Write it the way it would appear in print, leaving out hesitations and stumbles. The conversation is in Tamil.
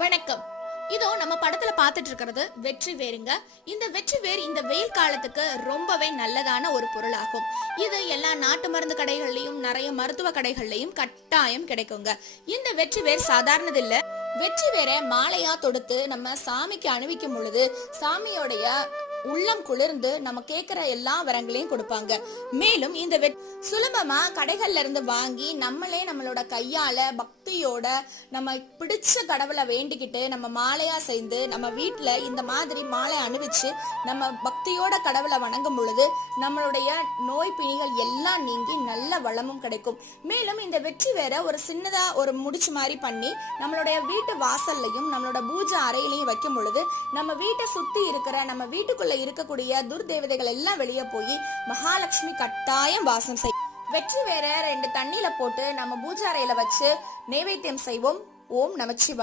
வணக்கம். இதோ நம்ம படத்துல பாத்துட்டு இருக்கிறது வெற்றி வேருங்க. இந்த வெற்றி வேர் இந்த வெயில் காலத்துக்கு ரொம்பவே நல்லதான ஒரு பொருளாகும். இது எல்லா நாட்டு மருந்து கடைகள்லயும் நிறைய மருத்துவ கடைகள்லயும் கட்டாயம் கிடைக்குங்க. இந்த வெற்றி வேர் சாதாரணது இல்ல. வெற்றி வேரை மாலையா தொடுத்து நம்ம சாமிக்கு அணிவிக்கும் பொழுது சாமியோடைய உள்ளம் குளிர்ந்து நம்ம கேட்கிற எல்லா வரங்களையும் கொடுப்பாங்க. மேலும் இந்த சுலபமா கடைகள்ல இருந்து வாங்கி நம்மளே நம்மளோட கையால பக்தியோட நம்ம பிடிச்ச கடவுளை வேண்டிக்கிட்டு நம்ம மாலையா செய்து நம்ம வீட்டுல இந்த மாதிரி மாலை அணிவிச்சு நம்ம பக்தியோட கடவுளை வணங்கும் பொழுது நம்மளுடைய நோய் பிணிகள் எல்லாம் நீங்கி நல்ல வளமும் கிடைக்கும். மேலும் இந்த வெற்றி வேற ஒரு சின்னதா ஒரு முடிச்சு மாதிரி பண்ணி நம்மளுடைய வீட்டு வாசல்லையும் நம்மளோட பூஜை அறையிலையும் வைக்கும் பொழுது நம்ம வீட்டை சுத்தி இருக்கிற நம்ம வீட்டுக்குள்ள இருக்கக்கூடிய துர்தேவதைகள் எல்லாம் வெளியே போய் மகாலட்சுமி கட்டாயம் வாசம் செய்யும். வெற்றி வேற 2 தண்ணியில போட்டு நம்ம பூஜை அறையில வச்சு நைவேத்தியம் செய்வோம். ஓம் நமச்சிவாய.